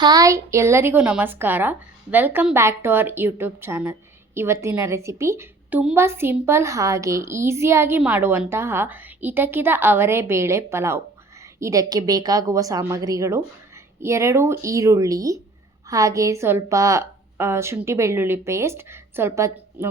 Hi ಎಲ್ಲರಿಗೂ ನಮಸ್ಕಾರ. Welcome back to our YouTube channel. ಇವತ್ತಿನ ರೆಸಿಪಿ ತುಂಬ ಸಿಂಪಲ್ ಹಾಗೆ ಈಸಿಯಾಗಿ ಮಾಡುವಂತಹ ಇಟಕಿದ ಅವರೆ ಬೇಳೆ ಪಲಾವ್. ಇದಕ್ಕೆ ಬೇಕಾಗುವ ಸಾಮಗ್ರಿಗಳು 2 ಈರುಳ್ಳಿ, ಹಾಗೆ ಸ್ವಲ್ಪ ಶುಂಠಿ ಬೆಳ್ಳುಳ್ಳಿ ಪೇಸ್ಟ್, ಸ್ವಲ್ಪ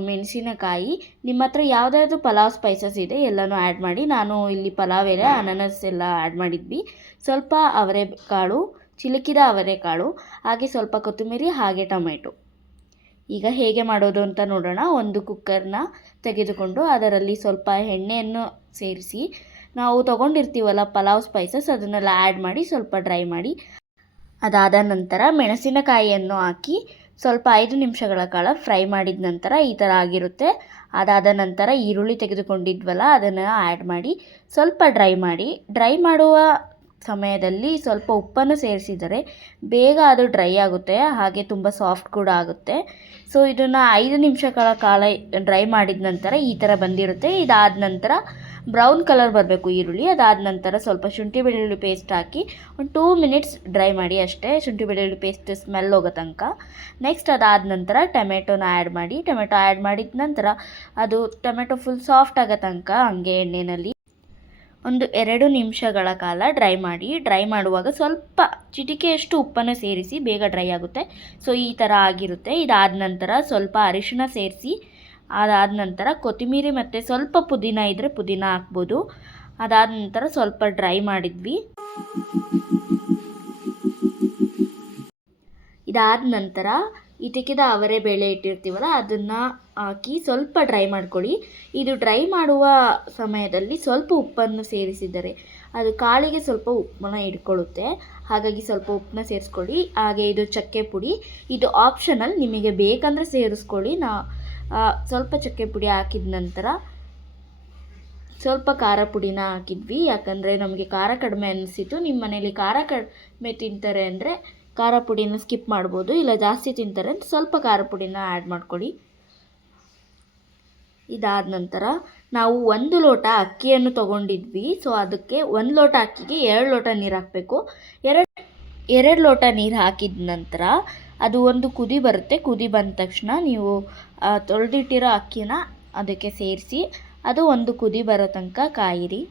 ಮೆಣಸಿನಕಾಯಿ. ನಿಮ್ಮ ಹತ್ರ ಯಾವುದಾದ್ರು ಪಲಾವ್ ಸ್ಪೈಸಸ್ ಇದೆ ಎಲ್ಲನೂ ಆ್ಯಡ್ ಮಾಡಿ. ನಾನು ಇಲ್ಲಿ ಪಲಾವ್ ಎಲೆ, ಅನಾನಸ್ ಎಲ್ಲ ಆ್ಯಡ್ ಮಾಡಿದ್ವಿ. ಸ್ವಲ್ಪ ಅವರೆಕಾಳು, ಚಿಲುಕಿದ ಅವರೆಕಾಳು, ಹಾಗೆ ಸ್ವಲ್ಪ ಕೊತ್ತಂಬರಿ, ಹಾಗೆ ಟೊಮೆಟೊ. ಈಗ ಹೇಗೆ ಮಾಡೋದು ಅಂತ ನೋಡೋಣ. ಒಂದು ಕುಕ್ಕರ್ನ ತೆಗೆದುಕೊಂಡು ಅದರಲ್ಲಿ ಸ್ವಲ್ಪ ಎಣ್ಣೆಯನ್ನು ಸೇರಿಸಿ ನಾವು ತೊಗೊಂಡಿರ್ತೀವಲ್ಲ ಪಲಾವ್ ಸ್ಪೈಸಸ್, ಅದನ್ನೆಲ್ಲ ಆ್ಯಡ್ ಮಾಡಿ ಸ್ವಲ್ಪ ಡ್ರೈ ಮಾಡಿ. ಅದಾದ ನಂತರ ಮೆಣಸಿನಕಾಯಿಯನ್ನು ಹಾಕಿ ಸ್ವಲ್ಪ 5 ನಿಮಿಷಗಳ ಕಾಲ ಫ್ರೈ ಮಾಡಿದ ನಂತರ ಈ ಥರ ಆಗಿರುತ್ತೆ. ಅದಾದ ನಂತರ ಈರುಳ್ಳಿ ತೆಗೆದುಕೊಂಡಿದ್ವಲ್ಲ ಅದನ್ನು ಆ್ಯಡ್ ಮಾಡಿ ಸ್ವಲ್ಪ ಡ್ರೈ ಮಾಡಿ. ಡ್ರೈ ಮಾಡುವ ಸಮಯದಲ್ಲಿ ಸ್ವಲ್ಪ ಉಪ್ಪನ್ನು ಸೇರಿಸಿದರೆ ಬೇಗ ಅದು ಡ್ರೈ ಆಗುತ್ತೆ, ಹಾಗೆ ತುಂಬ ಸಾಫ್ಟ್ ಕೂಡ ಆಗುತ್ತೆ. ಸೊ ಇದನ್ನು 5 ನಿಮಿಷಗಳ ಕಾಲ ಡ್ರೈ ಮಾಡಿದ ನಂತರ ಈ ಥರ ಬಂದಿರುತ್ತೆ. ಇದಾದ ನಂತರ ಬ್ರೌನ್ ಕಲರ್ ಬರಬೇಕು ಈರುಳ್ಳಿ. ಅದಾದ ನಂತರ ಸ್ವಲ್ಪ ಶುಂಠಿ ಬೆಳ್ಳುಳ್ಳಿ ಪೇಸ್ಟ್ ಹಾಕಿ ಒಂದು 2 ಮಿನಿಟ್ಸ್ ಡ್ರೈ ಮಾಡಿ ಅಷ್ಟೇ, ಶುಂಠಿ ಬೆಳ್ಳುಳ್ಳಿ ಪೇಸ್ಟ್ ಸ್ಮೆಲ್ ಹೋಗೋ ತನಕ. ನೆಕ್ಸ್ಟ್ ಅದಾದ ನಂತರ ಟೊಮೆಟೊನ ಆ್ಯಡ್ ಮಾಡಿ. ಟೊಮೆಟೊ ಆ್ಯಡ್ ಮಾಡಿದ ನಂತರ ಅದು ಟೊಮೆಟೊ ಫುಲ್ ಸಾಫ್ಟ್ ಆಗೋ ತನಕ ಹಂಗೆ ಎಣ್ಣೆಯಲ್ಲಿ ಒಂದು 2 ನಿಮಿಷಗಳ ಕಾಲ ಡ್ರೈ ಮಾಡಿ. ಡ್ರೈ ಮಾಡುವಾಗ ಸ್ವಲ್ಪ ಚಿಟಿಕೆಯಷ್ಟು ಉಪ್ಪನ್ನು ಸೇರಿಸಿ, ಬೇಗ ಡ್ರೈ ಆಗುತ್ತೆ. ಸೊ ಈ ಥರ ಆಗಿರುತ್ತೆ. ಇದಾದ ನಂತರ ಸ್ವಲ್ಪ ಅರಿಶಿಣ ಸೇರಿಸಿ, ಅದಾದ ನಂತರ ಕೊತ್ತಂಬರಿ ಮತ್ತು ಸ್ವಲ್ಪ ಪುದೀನ ಇದ್ದರೆ ಪುದೀನ ಹಾಕ್ಬೋದು. ಅದಾದ ನಂತರ ಸ್ವಲ್ಪ ಡ್ರೈ ಮಾಡಿದ್ವಿ. ಇದಾದ ನಂತರ ಇಟಕಿದ ಅವರೆ ಬೇಳೆ ಇಟ್ಟಿರ್ತೀವಲ್ಲ ಅದನ್ನು ಹಾಕಿ ಸ್ವಲ್ಪ ಡ್ರೈ ಮಾಡ್ಕೊಳ್ಳಿ. ಇದು ಡ್ರೈ ಮಾಡುವ ಸಮಯದಲ್ಲಿ ಸ್ವಲ್ಪ ಉಪ್ಪನ್ನು ಸೇರಿಸಿದರೆ ಅದು ಕಾಳಿಗೆ ಸ್ವಲ್ಪ ಉಪ್ಪನ್ನ ಹಿಡ್ಕೊಳ್ಳುತ್ತೆ, ಹಾಗಾಗಿ ಸ್ವಲ್ಪ ಉಪ್ಪನ್ನ ಸೇರಿಸ್ಕೊಳ್ಳಿ. ಹಾಗೆ ಇದು ಚಕ್ಕೆ ಪುಡಿ, ಇದು ಆಪ್ಷನಲ್, ನಿಮಗೆ ಬೇಕಂದರೆ ಸೇರಿಸ್ಕೊಳ್ಳಿ. ಸ್ವಲ್ಪ ಚಕ್ಕೆ ಪುಡಿ ಹಾಕಿದ ನಂತರ ಸ್ವಲ್ಪ ಖಾರ ಪುಡಿನ ಹಾಕಿದ್ವಿ, ಯಾಕಂದರೆ ನಮಗೆ ಖಾರ ಕಡಿಮೆ ಅನಿಸಿತು. ನಿಮ್ಮ ಮನೇಲಿ ಖಾರ ಕಡಿಮೆ ತಿಂತಾರೆ ಅಂದರೆ ಖಾರ ಪುಡಿನ ಸ್ಕಿಪ್ ಮಾಡ್ಬೋದು, ಇಲ್ಲ ಜಾಸ್ತಿ ತಿಂತಾರೆ ಅಂತ ಸ್ವಲ್ಪ ಖಾರ ಪುಡಿನ ಆ್ಯಡ್ ಮಾಡ್ಕೊಳ್ಳಿ. ಇದಾದ ನಂತರ ನಾವು 1 ಲೋಟ ಅಕ್ಕಿಯನ್ನು ತೊಗೊಂಡಿದ್ವಿ. ಸೊ ಅದಕ್ಕೆ 1 ಲೋಟ ಅಕ್ಕಿಗೆ 2 ಲೋಟ ನೀರು ಹಾಕಬೇಕು. 2 ಲೋಟ ನೀರು ಹಾಕಿದ ನಂತರ ಅದು ಒಂದು ಕುದಿ ಬರುತ್ತೆ. ಕುದಿ ಬಂದ ತಕ್ಷಣ ನೀವು ತೊಳೆದಿಟ್ಟಿರೋ ಅಕ್ಕಿನ ಅದಕ್ಕೆ ಸೇರಿಸಿ ಅದು ಒಂದು ಕುದಿ ಬರೋ ತನಕ ಕಾಯಿರಿ.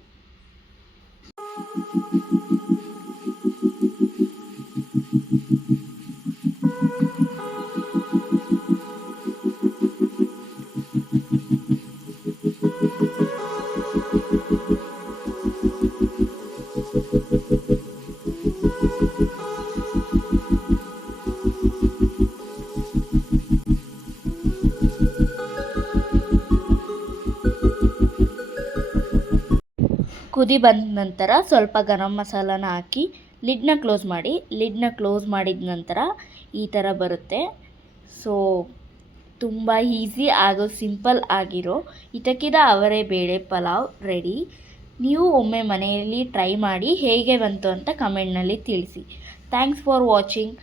ಕುದಿ ಬಂದ ನಂತರ ಸ್ವಲ್ಪ ಗರಂ ಮಸಾಲಾನ ಹಾಕಿ ಲಿಡ್ನ ಕ್ಲೋಸ್ ಮಾಡಿ. ಲಿಡ್ನ ಕ್ಲೋಸ್ ಮಾಡಿದ ನಂತರ ಈ ಥರ ಬರುತ್ತೆ. ಸೊ ತುಂಬ ಈಸಿ ಆಗೋ ಸಿಂಪಲ್ ಆಗಿರೋ ಇಟಕಿದ ಅವರೆ ಬೇಳೆ ಪಲಾವ್ ರೆಡಿ. ನೀವು ಒಮ್ಮೆ ಮನೆಯಲ್ಲಿ ಟ್ರೈ ಮಾಡಿ ಹೇಗೆ ಬಂತು ಅಂತ ಕಮೆಂಟ್ನಲ್ಲಿ ತಿಳಿಸಿ. Thanks for watching.